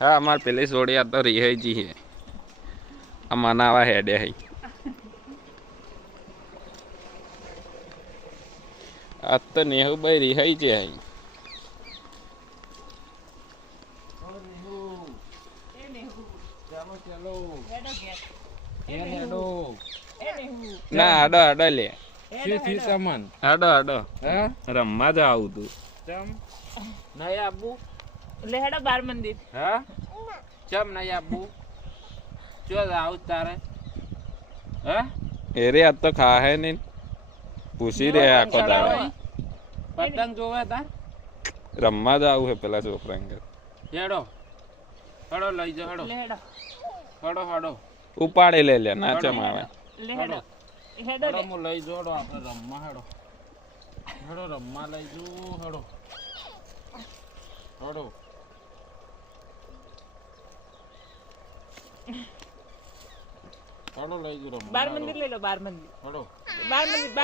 हाँ हमारे पहले सोड़िया तो रही है जी है मनावा हेडे है आज तो नेहू भाई रही है जी है ना आडो आडो ले आडो आडो रम्मा जाऊ तू नहीं आबू ले हेडो बार मंदिर हाँ चम नहीं आबू चल आओ तारे हाँ एरे अब तो खा है नहीं पूछी रे आको दाड़े पतंग जो है तार रम्मा जाऊ है पहला छोकरांगे हेडो हेडो लई जा हेडो हेडो हेडो उपाड़े ले ले ना चमावे ले हेडो हेडो मु लई जोड़ो आपने रम्मा हेडो हेडो रम्मा लई जो हेडो हेडो हेडो लई जो रम्मा बार मंदिर ले लो बार मंदिर हेडो बार मंदिर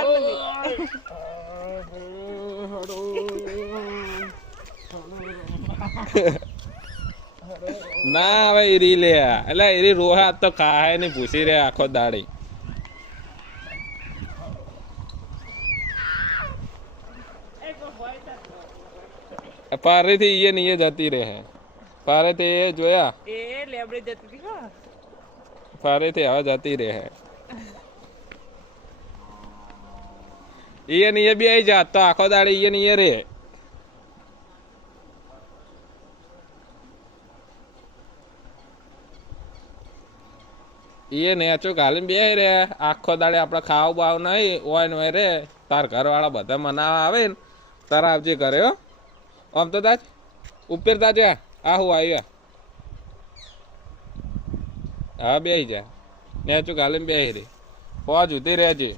ना भाई री ले अला एरी रोहा तो खा है नहीं पूछी रे आखो दाड़ी पारे थी ये नहीं ये जाती रहे पारे थे ये जोया ए लेबड़े जती थी का पारे थे आ जाती रहे ये नहीं ये भी आई जाता आखो दाड़ी ये नहीं ये रे ये ने अचो गालीम बे रे आखो दाड़े आपड़ा खाव बाव नहीं ओय नोय रे तार घर वाला बधा मनावा आवे ने तार आवजे करे हो आम तो दाज ऊपर दाजा आ हूँ आया हाँ बेही जा ने अचो गालीम बे रे पहुंच उती रहे जी